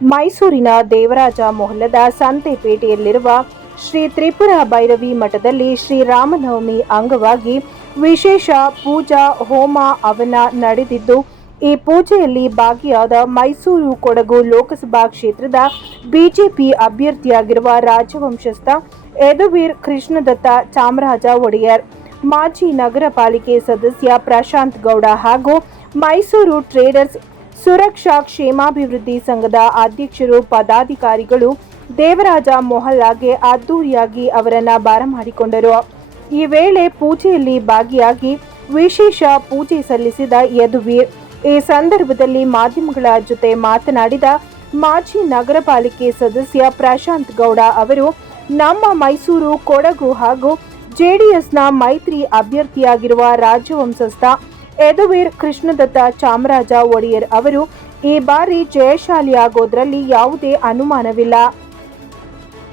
ಮೈಸೂರಿನ ದೇವರಾಜ ಮೊಹಲ್ಲದ ಸಂತೆಪೇಟೆಯಲ್ಲಿರುವ ಶ್ರೀ ತ್ರಿಪುರ ಭೈರವಿ ಮಠದಲ್ಲಿ ಶ್ರೀರಾಮನವಮಿ ಅಂಗವಾಗಿ ವಿಶೇಷ ಪೂಜಾ ಹೋಮ ಹವನ ನಡೆದಿದ್ದು, ಈ ಪೂಜೆಯಲ್ಲಿ ಭಾಗಿಯಾದ ಮೈಸೂರು ಕೊಡಗು ಲೋಕಸಭಾ ಕ್ಷೇತ್ರದ ಬಿಜೆಪಿ ಅಭ್ಯರ್ಥಿಯಾಗಿರುವ ರಾಜವಂಶಸ್ಥ ಯದುವೀರ್ ಕೃಷ್ಣದತ್ತ ಚಾಮರಾಜ ಒಡೆಯರ್, ಮಾಜಿ ನಗರ ಪಾಲಿಕೆ ಸದಸ್ಯ ಪ್ರಶಾಂತ್ ಗೌಡ ಹಾಗೂ ಮೈಸೂರು ಟ್ರೇಡರ್ಸ್ ಸುರಕ್ಷಾ ಕ್ಷೇಮಾಭಿವೃದ್ಧಿ ಸಂಘದ ಅಧ್ಯಕ್ಷರು ಪದಾಧಿಕಾರಿಗಳು ದೇವರಾಜ ಮೊಹಲ್ಲಾಗೆ ಅದ್ದೂರಿಯಾಗಿ ಅವರನ್ನ ಬರಮಾಡಿಕೊಂಡರು. ಈ ವೇಳೆ ಪೂಜೆಯಲ್ಲಿ ಭಾಗಿಯಾಗಿ ವಿಶೇಷ ಪೂಜೆ ಸಲ್ಲಿಸಿದ ಯದುವೀರ್ ಈ ಸಂದರ್ಭದಲ್ಲಿ ಮಾಧ್ಯಮಗಳ ಜೊತೆ ಮಾತನಾಡಿದ ಮಾಜಿ ನಗರ ಪಾಲಿಕೆ ಸದಸ್ಯ ಪ್ರಶಾಂತ್ ಗೌಡ ಅವರು, ನಮ್ಮ ಮೈಸೂರು ಕೊಡಗು ಹಾಗೂ ಜೆಡಿಎಸ್ನ ಮೈತ್ರಿ ಅಭ್ಯರ್ಥಿಯಾಗಿರುವ ರಾಜವಂಶಸ್ಥ ಯದುವೀರ್ ಕೃಷ್ಣದತ್ತ ಚಾಮರಾಜ ಒಡೆಯರ್ ಅವರು ಈ ಬಾರಿ ಜಯಶಾಲಿಯಾಗೋದ್ರಲ್ಲಿ ಯಾವುದೇ ಅನುಮಾನವಿಲ್ಲ.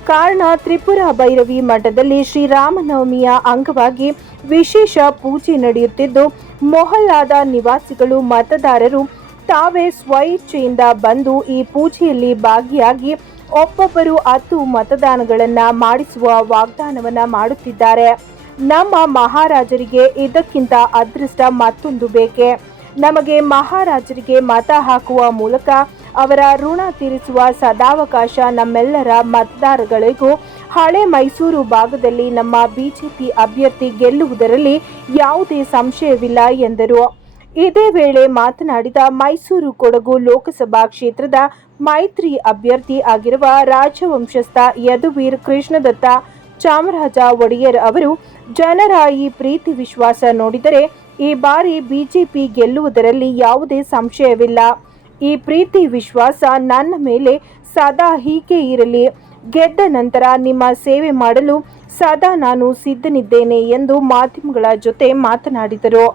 ಕಾರಣ, ತ್ರಿಪುರ ಭೈರವಿ ಮಠದಲ್ಲಿ ಶ್ರೀರಾಮನವಮಿಯ ಅಂಗವಾಗಿ ವಿಶೇಷ ಪೂಜೆ ನಡೆಯುತ್ತಿದ್ದು, ಮೊಹಲ್ಲಾದ ನಿವಾಸಿಗಳು ಮತದಾರರು ತಾವೇ ಸ್ವಇಚ್ಛೆಯಿಂದ ಬಂದು ಈ ಪೂಜೆಯಲ್ಲಿ ಭಾಗಿಯಾಗಿ ಒಬ್ಬೊಬ್ಬರು 10 ಮತದಾನಗಳನ್ನ ಮಾಡಿಸುವ ವಾಗ್ದಾನವನ್ನ ಮಾಡುತ್ತಿದ್ದಾರೆ. ನಮ್ಮ ಮಹಾರಾಜರಿಗೆ ಇದಕ್ಕಿಂತ ಅದೃಷ್ಟ ಮತ್ತೊಂದು ಬೇಕೆ? ನಮಗೆ ಮಹಾರಾಜರಿಗೆ ಮತ ಹಾಕುವ ಮೂಲಕ ಅವರ ಋಣ ತೀರಿಸುವ ಸದಾವಕಾಶ ನಮ್ಮೆಲ್ಲರ ಮತದಾರಗಳಿಗೂ ಹಳೆ ಮೈಸೂರು ಭಾಗದಲ್ಲಿ ನಮ್ಮ ಬಿಜೆಪಿ ಅಭ್ಯರ್ಥಿ ಗೆಲ್ಲುವುದರಲ್ಲಿ ಯಾವುದೇ ಸಂಶಯವಿಲ್ಲ ಎಂದರು. ಇದೇ ವೇಳೆ ಮಾತನಾಡಿದ ಮೈಸೂರು ಕೊಡಗು ಲೋಕಸಭಾ ಕ್ಷೇತ್ರದ ಮೈತ್ರಿ ಅಭ್ಯರ್ಥಿ ಆಗಿರುವ ರಾಜವಂಶಸ್ಥ ಯದುವೀರ್ ಕೃಷ್ಣದತ್ತ ಚಾಮರಾಜ ಒಡೆಯರ್ ಅವರು, ಜನರ ಈ ಪ್ರೀತಿ ವಿಶ್ವಾಸ ನೋಡಿದರೆ ಈ ಬಾರಿ ಬಿಜೆಪಿ ಗೆಲ್ಲುವುದರಲ್ಲಿ ಯಾವುದೇ ಸಂಶಯವಿಲ್ಲ. ಈ ಪ್ರೀತಿ ವಿಶ್ವಾಸ ನನ್ನ ಮೇಲೆ ಸದಾ ಹೀಗೆ ಇರಲಿ. ಗೆದ್ದ ನಂತರ ನಿಮ್ಮ ಸೇವೆ ಮಾಡಲು ಸದಾ ನಾನು ಸಿದ್ಧನಿದ್ದೇನೆ ಎಂದು ಮಾಧ್ಯಮಗಳ ಜೊತೆ ಮಾತನಾಡಿದರು.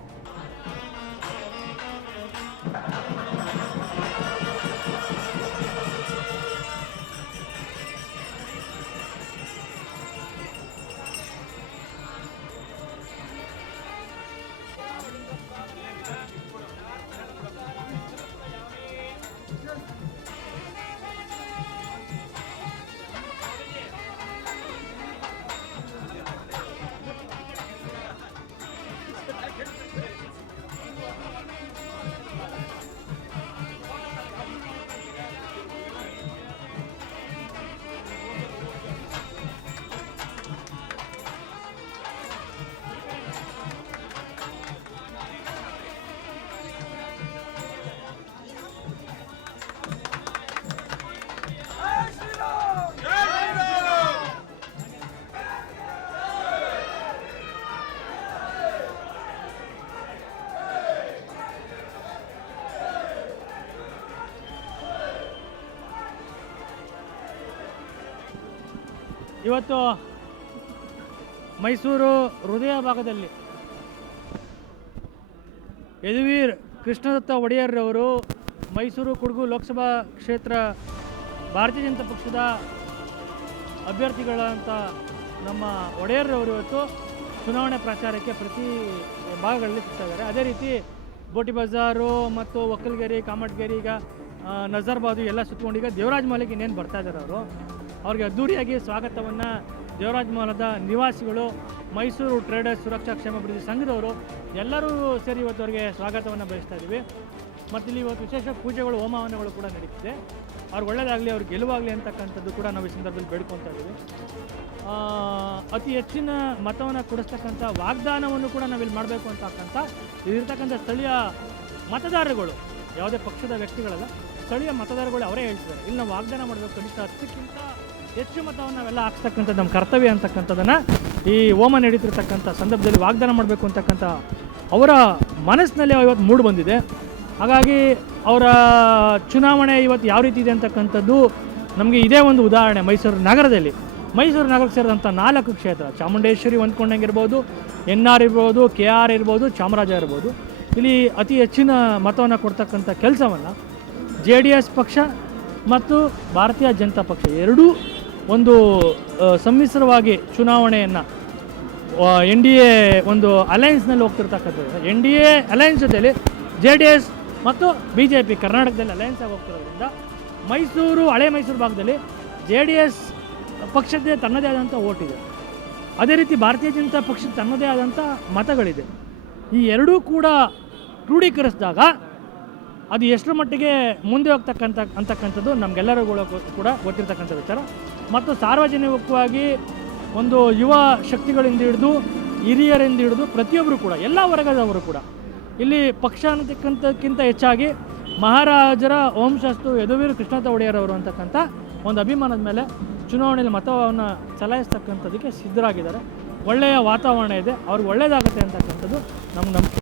ಇವತ್ತು ಮೈಸೂರು ಹೃದಯ ಭಾಗದಲ್ಲಿ ಯದುವೀರ್ ಕೃಷ್ಣದತ್ತ ಒಡೆಯರ್ರವರು ಮೈಸೂರು ಕೊಡಗು ಲೋಕಸಭಾ ಕ್ಷೇತ್ರ ಭಾರತೀಯ ಜನತಾ ಪಕ್ಷದ ಅಭ್ಯರ್ಥಿಗಳಂತ ನಮ್ಮ ಒಡೆಯರ್ರವರು ಇವತ್ತು ಚುನಾವಣೆ ಪ್ರಚಾರಕ್ಕೆ ಪ್ರತಿ ಭಾಗಗಳಲ್ಲಿ ಸಿಗ್ತಾ ಇದ್ದಾರೆ. ಅದೇ ರೀತಿ ಬೋಟಿ ಬಜಾರು ಮತ್ತು ಒಕ್ಕಲಗೆರೆ, ಕಾಮಟ್ಗೆರೆ, ಈಗ ನಜರ್ಬಾದು ಎಲ್ಲ ಸುತ್ತಕೊಂಡು ಈಗ ದೇವರಾಜ ಮಹಲ್ಗೆ ಇನ್ನೇನು ಬರ್ತಾ ಇದ್ದಾರೆ. ಅವ್ರಿಗೆ ಅದ್ದೂರಿಯಾಗಿ ಸ್ವಾಗತವನ್ನು ದೇವರಾಜ ಮಹಲದ ನಿವಾಸಿಗಳು, ಮೈಸೂರು ಟ್ರೇಡರ್ಸ್ ಸುರಕ್ಷಾ ಕ್ಷೇಮಾಭಿವೃದ್ಧಿ ಸಂಘದವರು ಎಲ್ಲರೂ ಸೇರಿ ಇವತ್ತು ಅವರಿಗೆ ಸ್ವಾಗತವನ್ನು ಬಯಸ್ತಾ ಇದ್ದೀವಿ. ಮತ್ತು ಇಲ್ಲಿ ಇವತ್ತು ವಿಶೇಷ ಪೂಜೆಗಳು, ಹೋಮವನಗಳು ಕೂಡ ನಡೀತಿದೆ. ಅವ್ರಿಗೆ ಒಳ್ಳೆಯದಾಗಲಿ, ಅವ್ರಿಗೆ ಗೆಲುವಾಗಲಿ ಅಂತಕ್ಕಂಥದ್ದು ಕೂಡ ನಾವು ಈ ಸಂದರ್ಭದಲ್ಲಿ ಬೇಡ್ಕೊತಾ ಇದ್ದೀವಿ. ಅತಿ ಹೆಚ್ಚಿನ ಮತವನ್ನು ಕೊಡಿಸ್ತಕ್ಕಂಥ ವಾಗ್ದಾನವನ್ನು ಕೂಡ ನಾವಿಲ್ಲಿ ಮಾಡಬೇಕು ಅಂತಕ್ಕಂಥ ಇಲ್ಲಿರ್ತಕ್ಕಂಥ ಸ್ಥಳೀಯ ಮತದಾರರುಗಳು, ಯಾವುದೇ ಪಕ್ಷದ ವ್ಯಕ್ತಿಗಳಲ್ಲ, ಸ್ಥಳೀಯ ಮತದಾರಗಳು ಅವರೇ ಹೇಳ್ತಿದ್ದಾರೆ. ಇಲ್ಲಿ ನಾವು ವಾಗ್ದಾನ ಮಾಡಬೇಕು, ಕನಿಷ್ಠ 10ಕ್ಕಿಂತ ಹೆಚ್ಚು ಮತವನ್ನು ನಾವೆಲ್ಲ ಹಾಕ್ಸ್ತಕ್ಕಂಥದ್ದು ನಮ್ಮ ಕರ್ತವ್ಯ ಅಂತಕ್ಕಂಥದ್ದನ್ನು ಈ ಹೋಮ ನಡೀತಿರ್ತಕ್ಕಂಥ ಸಂದರ್ಭದಲ್ಲಿ ವಾಗ್ದಾನ ಮಾಡಬೇಕು ಅಂತಕ್ಕಂಥ ಅವರ ಮನಸ್ಸಿನಲ್ಲಿ ಇವತ್ತು ಮೂಡಿ ಬಂದಿದೆ. ಹಾಗಾಗಿ ಅವರ ಚುನಾವಣೆ ಇವತ್ತು ಯಾವ ರೀತಿ ಇದೆ ಅಂತಕ್ಕಂಥದ್ದು ನಮಗೆ ಇದೇ ಒಂದು ಉದಾಹರಣೆ. ಮೈಸೂರು ನಗರಕ್ಕೆ ಸೇರಿದಂಥ 4 ಕ್ಷೇತ್ರ, ಚಾಮುಂಡೇಶ್ವರಿ ಹೊಂದ್ಕೊಂಡಂಗಿರ್ಬೋದು, NR ಇರ್ಬೋದು, KR ಇರ್ಬೋದು, ಚಾಮರಾಜ ಇರ್ಬೋದು, ಇಲ್ಲಿ ಅತಿ ಹೆಚ್ಚಿನ ಮತವನ್ನು ಕೊಡ್ತಕ್ಕಂಥ ಕೆಲಸವನ್ನು JDS ಪಕ್ಷ ಮತ್ತು ಭಾರತೀಯ ಜನತಾ ಪಕ್ಷ ಎರಡೂ ಒಂದು ಸಮ್ಮಿಶ್ರವಾಗಿ ಚುನಾವಣೆಯನ್ನು NDA ಒಂದು ಅಲಯನ್ಸ್ನಲ್ಲಿ ಹೋಗ್ತಿರ್ತಕ್ಕಂಥದ್ದು. NDA ಅಲಯನ್ಸ್ ಜೊತೆಯಲ್ಲಿ JDS ಮತ್ತು BJP ಕರ್ನಾಟಕದಲ್ಲಿ ಅಲಯನ್ಸ್ ಆಗಿ ಹೋಗ್ತಿರೋದ್ರಿಂದ ಮೈಸೂರು, ಹಳೆ ಮೈಸೂರು ಭಾಗದಲ್ಲಿ JDS ಪಕ್ಷದ್ದೇ ತನ್ನದೇ ಆದಂಥ ಓಟಿದೆ. ಅದೇ ರೀತಿ ಭಾರತೀಯ ಜನತಾ ಪಕ್ಷದ ತನ್ನದೇ ಆದಂಥ ಮತಗಳಿದೆ. ಈ ಎರಡೂ ಕೂಡ ಕ್ರೋಢೀಕರಿಸಿದಾಗ ಅದು ಎಷ್ಟರ ಮಟ್ಟಿಗೆ ಮುಂದೆ ಅಂತಕ್ಕಂಥದ್ದು ನಮಗೆಲ್ಲರಿಗೂ ಕೂಡ ಗೊತ್ತಿರ್ತಕ್ಕಂಥ ವಿಚಾರ. ಮತ್ತು ಸಾರ್ವಜನಿಕವಾಗಿ ಒಂದು ಯುವ ಶಕ್ತಿಗಳಿಂದ ಹಿಡಿದು ಹಿರಿಯರಿಂದ ಹಿಡಿದು ಪ್ರತಿಯೊಬ್ಬರು ಕೂಡ, ಎಲ್ಲ ವರ್ಗದವರು ಕೂಡ ಇಲ್ಲಿ ಪಕ್ಷ ಅನ್ನತಕ್ಕಂಥಕ್ಕಿಂತ ಹೆಚ್ಚಾಗಿ ಮಹಾರಾಜರ ವಂಶಸ್ಥು ಯದುವೀರ್ ಕೃಷ್ಣದತ್ತ ಒಡೆಯರ್ ಅವರು ಅಂತಕ್ಕಂಥ ಒಂದು ಅಭಿಮಾನದ ಮೇಲೆ ಚುನಾವಣೆಯಲ್ಲಿ ಮತವನ್ನು ಚಲಾಯಿಸ್ತಕ್ಕಂಥದ್ದಕ್ಕೆ ಸಿದ್ಧರಾಗಿದ್ದಾರೆ. ಒಳ್ಳೆಯ ವಾತಾವರಣ ಇದೆ, ಅವ್ರಿಗೆ ಒಳ್ಳೆಯದಾಗುತ್ತೆ ಅಂತಕ್ಕಂಥದ್ದು ನಮ್ಗೆ ನಂಬಿಕೆ.